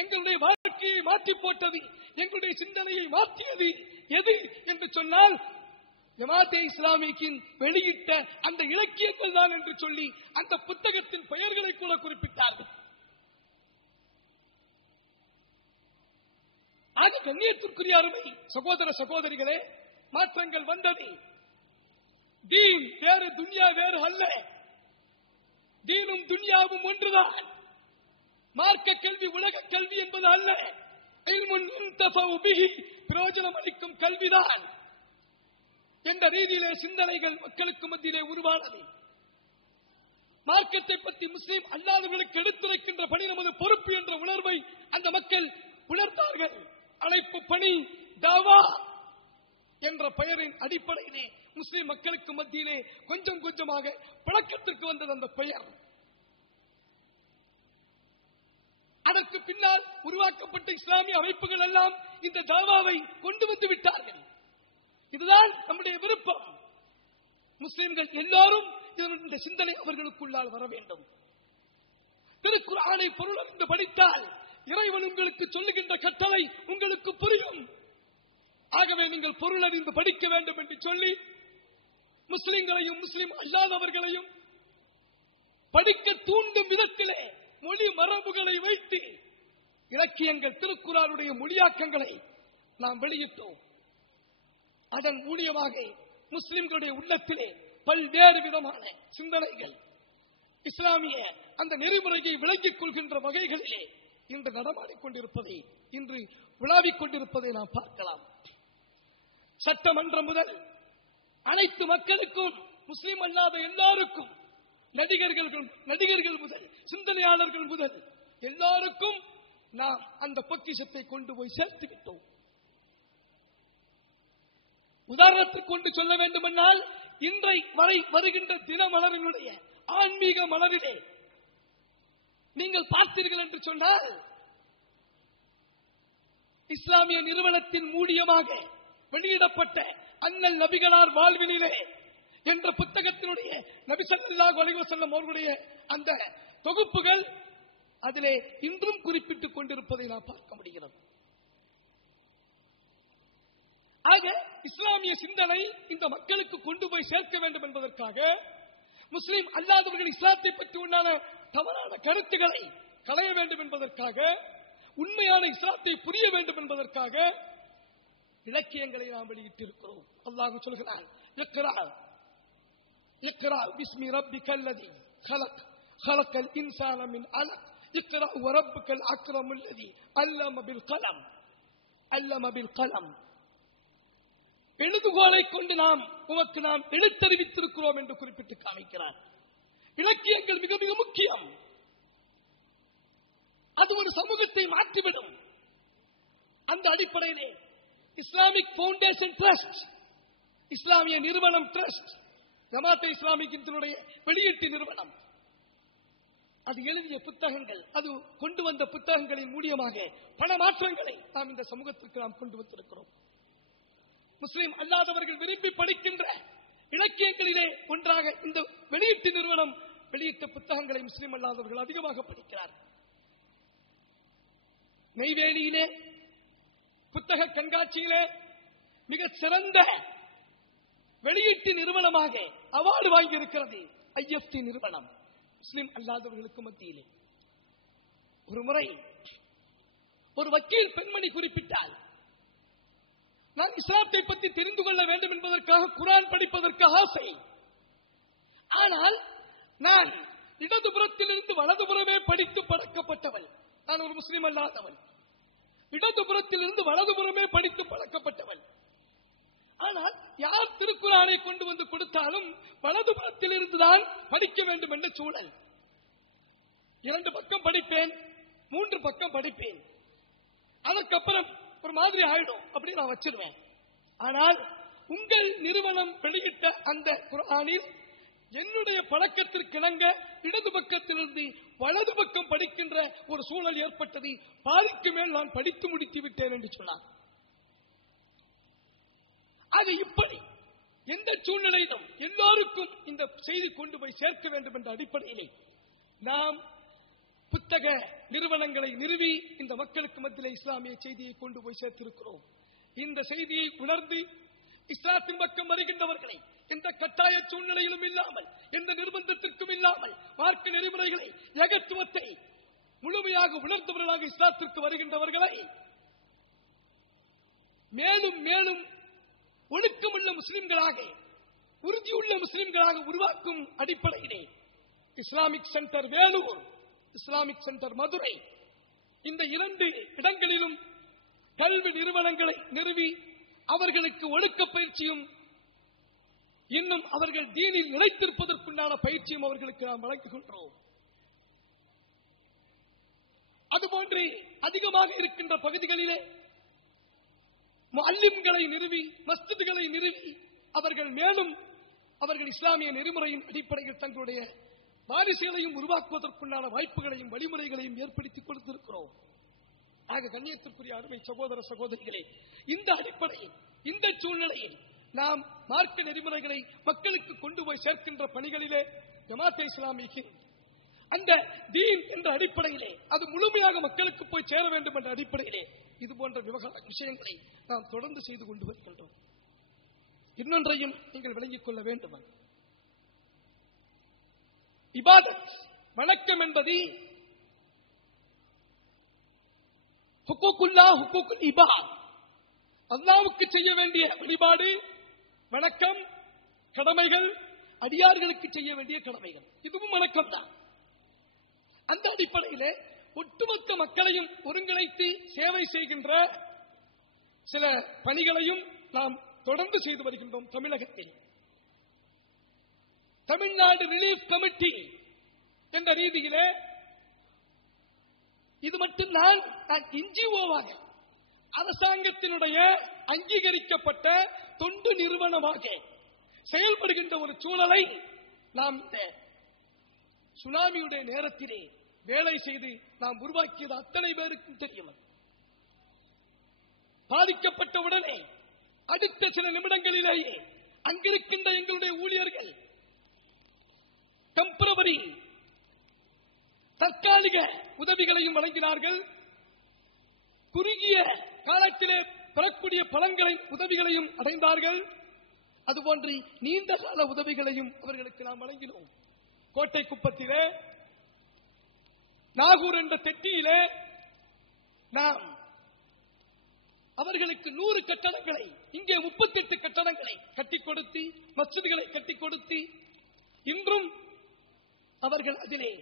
எங்களுடைய வாழ்க்கையை மாற்றி போட்டது எங்களுடைய சிந்தனையை மாற்றியது எது என்று சொன்னால் ஜமாத்தே இஸ்லாமிக்கின் வெளியிட்ட அந்த இலக்கியங்கள் தான் என்று சொல்லி அந்த புத்தகத்தின் பெயர்களை கூட குறிப்பிட்டார்கள். அது கண்ணியத்திற்குரிய அருமை. சகோதர சகோதரிகளே மாற்றங்கள் வந்தது. தீன் வேறு துன்யா வேறு அல்ல. தீனும் துன்யாவும் ஒன்றுதான். மார்க்க கல்வி உலக கல்வி என்பது அல்ல. பிரயோஜனம் அளிக்கும் கல்விதான் என்ற ரீதியிலே சிந்தனைகள் மக்களுக்கு மத்தியிலே உருவானது. மார்க்கத்தை பற்றி முஸ்லீம் அல்லாதவர்களுக்கு எடுத்துரைக்கின்ற பணி நமது பொறுப்பு என்ற உணர்வை அந்த மக்கள் உணர்ந்தார்கள். அழைப்பு பணி தாவா என்ற பெயரின் அடிப்படையிலே முஸ்லிம் மக்களுக்கு மத்தியிலே கொஞ்சம் கொஞ்சமாக பழக்கத்திற்கு வந்தது அந்த பெயர். அதற்கு பின்னால் உருவாக்கப்பட்ட இஸ்லாமிய அமைப்புகள் எல்லாம் இந்த தாவாவை கொண்டு வந்து விட்டார்கள். இதுதான் நம்முடைய விருப்பம். முஸ்லிம்கள் எல்லாரும் இந்த சிந்தனை அவர்களுக்குள்ளால் வர வேண்டும். திருக்குறானை பொருள் அறிந்து படித்தால் இறைவன் உங்களுக்கு சொல்லுகின்ற கட்டளை உங்களுக்கு புரியும். ஆகவே நீங்கள் பொருள் அறிந்து படிக்க வேண்டும் என்று சொல்லி முஸ்லிம்களையும் முஸ்லிம் அல்லாதவர்களையும் படிக்க தூண்டும் விதத்திலே மொழி மரபுகளை வைத்து இலக்கியங்கள் திருக்குறாருடைய மொழியாக்கங்களை நாம் வெளியிட்டோம். அதன் மூலியமாக முஸ்லிம்களுடைய உள்ளத்திலே பல்வேறு விதமான சிந்தனைகள் இஸ்லாமிய அந்த நெறிமுறையை விளங்கிக் கொள்கின்ற வகைகளிலே இன்று நடமாடிக் கொண்டிருப்பதை இன்று விழாவிக் கொண்டிருப்பதை நாம் பார்க்கலாம். சட்டமன்றம் முதல் அனைத்து மக்களுக்கும் முஸ்லிம் அல்லாத எல்லாருக்கும் நடிகர்கள் நடிகர்கள் முதல் சிந்தனையாளர்கள் முதல் எல்லாருக்கும் நாம் அந்த பொக்கிஷத்தை கொண்டு போய் சேர்த்துக்கிட்டோம். உதாரணத்துக்கு கொண்டு சொல்ல வேண்டுமென்றால் இன்றை வரை வருகின்ற தின மலரினுடைய ஆன்மீக மலரிலே நீங்கள் பார்த்தீர்கள் என்று சொன்னால் இஸ்லாமிய நிறுவனத்தின் மூலியமாக வெளியிடப்பட்ட அண்ணல் நபிகளார் வாழ்வினிலே என்ற புத்தகத்தினுடைய நபிசல்லா ஸல்லல்லாஹு அலைஹி அவர்களுடைய அந்த தொகுப்புகள் அதிலே இன்றும் குறிப்பிட்டுக் கொண்டிருப்பதை நாம் பார்க்க முடிகிறது. ஆக இஸ்லாமிய சிந்தனை இந்த மக்களுக்கு கொண்டு போய் சேர்க்க வேண்டும் என்பதற்காக முஸ்லீம் அல்லாதவர்கள் இஸ்லாத்தை பற்றி உண்டான தவறான கருத்துக்களை களைய வேண்டும் என்பதற்காக உண்மையான இஸ்லாத்தை புரிய வேண்டும் என்பதற்காக இலக்கியங்களை நாம் வெளியிட்டிருக்கிறோம். அல்லாஹ் சொல்கிறான் இக்ரா இக்ரா பிஸ்மி ரப்பிக அல்லதி خلق خلق الإنسان من علق اقرأ وربك الأكرم الذي علم بالقلم علم بالقلم எழுதுகோலை கொண்டு நாம் உமக்கு நாம் எழுத்தறிவித்திருக்கிறோம் என்று குறிப்பிட்டு காமிக்கிறார் இலக்கியங்கள் மிக மிக முக்கியம் அது ஒரு சமூகத்தை மாற்றிவிடும் அந்த அடிப்படையிலே இஸ்லாமிக் பவுண்டேஷன் ட்ரஸ்ட் இஸ்லாமிய நிறுவனம் ட்ரஸ்ட் ஜமாத்தே இஸ்லாமிக்கினுடைய வெளியீட்டு நிறுவனம். அது எழுதிய புத்தகங்கள் அது கொண்டு வந்த புத்தகங்களின் மூலியமாக பல மாற்றங்களை நாம் இந்த சமூகத்திற்கு நாம் கொண்டு வந்திருக்கிறோம். முஸ்லிம் அல்லாதவர்கள் விரும்பி படிக்கின்ற இலக்கியங்களிலே ஒன்றாக இந்த வெளியீட்டு நிறுவனம் வெளியிட்ட புத்தகங்களை முஸ்லிம் அல்லாதவர்கள் அதிகமாக படிக்கிறார். நெய்வேலியிலே புத்தக கண்காட்சியிலே மிக சிறந்த வெளியீட்டு நிறுவனமாக அவார்டு வாங்கி இருக்கிறது ஐஎஃப்டி நிறுவனம். முஸ்லிம் அல்லாதவர்களுக்கு மத்தியிலே. ஒரு முறை ஒரு வக்கீல் பெண்மணி குறிப்பிட்டால் நான் இஸ்லாத்தை பற்றி தெரிந்து கொள்ள வேண்டும் என்பதற்காக குரான் படிப்பதற்கு ஆசை. ஆனால் நான் இடதுபுறத்திலிருந்து வலதுபுறமே படித்து பழக்கப்பட்டவள். நான் ஒரு முஸ்லிம் அல்லாதவள் இடதுபுறத்திலிருந்து வலதுபுறமே படித்து பழக்கப்பட்டவள் ஆனால் யார் திருக்குறானை கொண்டு வந்து கொடுத்தாலும் வலதுபுறத்தில் இருந்துதான் படிக்க வேண்டும் என்ற சூழல். இரண்டு பக்கம் படிப்பேன் மூன்று பக்கம் படிப்பேன். அதற்கப்புறம் ஒரு மாதிரி ஆயிடும் அப்படி நான் வச்சிருவேன். ஆனால் உங்கள் நிறுவனம் வெளியிட்ட அந்த குரானில் என்னுடைய பழக்கத்திற்கிணங்க இடது பக்கத்திலிருந்து வலது பக்கம் படிக்கின்ற ஒரு சூழல் ஏற்பட்டது பாதிக்கு மேல் நான் படித்து முடித்து விட்டேன் என்று சொன்னார். ஆக இப்படி எந்த சூழ்நிலையிலும் எல்லோருக்கும் இந்த செய்தி கொண்டு போய் சேர்க்க வேண்டும் என்ற அடிப்படையிலே நாம் புத்தக நிறுவனங்களை நிறுவி இந்த மக்களுக்கு மத்தியிலே இஸ்லாமிய செய்தியை கொண்டு போய் சேர்த்திருக்கிறோம். இந்த செய்தியை உணர்ந்து இஸ்லாத்தின் பக்கம் வருகின்றவர்களை எந்த கட்டாய சூழ்நிலையிலும் இல்லாமல் எந்த நிர்பந்தத்திற்கும் இல்லாமல் மார்க்க நெறிமுறைகளை ஏகத்துவத்தை முழுமையாக உணர்ந்தவர்களாக இஸ்லாத்திற்கு வருகின்றவர்களை மேலும் மேலும் ஒழுக்கமுள்ள முஸ்லிம்களாக உறுதியுள்ள முஸ்லிம்களாக உருவாக்கும் அடிப்படையிலே Islamic centre Vellore Islamic centre Madurai இந்த இரண்டு இடங்களிலும் கல்வி நிறுவனங்களை நிறுவி அவர்களுக்கு ஒழுக்க பயிற்சியும் இன்னும் அவர்கள் தீனில் நிலைத்திருப்பதற்குண்டான பயிற்சியும் அவர்களுக்கு நாம் வழங்குகின்றோம். அதுபோன்று அதிகமாக இருக்கின்ற பகுதிகளிலே அல்லிம்களை நிறுவி மஸ்ஜிதுகளை அவர்கள் மேலும் அவர்கள் இஸ்லாமிய நெறிமுறையின் அடிப்படையில் தங்களுடைய வாரிசுகளையும் உருவாக்குவதற்குண்டான வாய்ப்புகளையும் வழிமுறைகளையும் ஏற்படுத்தி கொடுத்திருக்கிறோம். ஆக கண்ணியத்திற்குரிய அருமை சகோதர சகோதரிகளே இந்த அடிப்படையில் இந்த சூழ்நிலையில் நாம் மார்க்க நெறிமுறைகளை மக்களுக்கு கொண்டு போய் சேர்க்கின்ற பணிகளிலே ஜமாத்தே இஸ்லாமிக்கு அந்த தீன் என்ற அடிப்படையிலே அது முழுமையாக மக்களுக்கு போய் சேர வேண்டும் என்ற அடிப்படையிலே இது போன்ற விவகார விஷயங்களை நாம் தொடர்ந்து செய்து கொண்டு வருகின்றோம் இன்னொன்றையும் நீங்கள் விளங்கிக் கொள்ள வேண்டும் இபாதத் வணக்கம் என்பது ஹுக்கூக்குல்லா அல்லாவுக்கு செய்ய வேண்டிய வழிபாடு வணக்கம் கடமைகள் அடியார்களுக்கு செய்ய வேண்டிய கடமைகள். இதுவும் வணக்கம் தான் அந்த அடிப்படையிலே ஒட்டுமொத்த மக்களையும் ஒருங்கிணைத்து சேவை செய்கின்ற சில பணிகளையும் நாம் தொடர்ந்து செய்து வருகின்றோம் தமிழகத்தில் தமிழ்நாடு ரிலீஃப் கமிட்டி என்ற ரீதியிலே இது மட்டும் நான் என்ஜிஓவாக அரசாங்கத்தினுடைய அங்கீகரிக்கப்பட்ட தொண்டு நிறுவனமாக செயல்படுகின்ற ஒரு சூழலை நாம் இந்த சுனாமியுடைய நேரத்திலே வேலை செய்து நாம் உருவாக்கியது அத்தனை பேருக்கும் தெரியும். பாதிக்கப்பட்ட உடனே அடுத்த சில நிமிடங்களிலேயே அங்கிருக்கின்ற எங்களுடைய ஊழியர்கள் டெம்பரவரி தற்காலிக உதவிகளையும் வழங்கினார்கள். குறுகிய காலத்திலே பெறக்கூடிய பலன்களை உதவிகளையும் அடைந்தார்கள். அதுபோன்று நீண்ட கால உதவிகளையும் அவர்களுக்கு நாம் வழங்கினோம். கோட்டை குப்பத்திலே நாகூர் என்ற தெட்டியிலே நாம் அவர்களுக்கு நூறு கட்டடங்களை இங்கே முப்பத்தி எட்டு கட்டடங்களை கட்டி கொடுத்து மசூதிகளை கட்டி கொடுத்து இன்றும் அவர்கள் அதிலே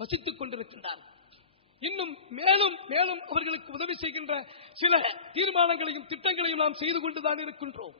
வசித்துக் கொண்டிருக்கின்றார் இன்னும் மேலும் மேலும் அவர்களுக்கு உதவி செய்கின்ற சில தீர்மானங்களையும் திட்டங்களையும் நாம் செய்து கொண்டுதான் இருக்கின்றோம்.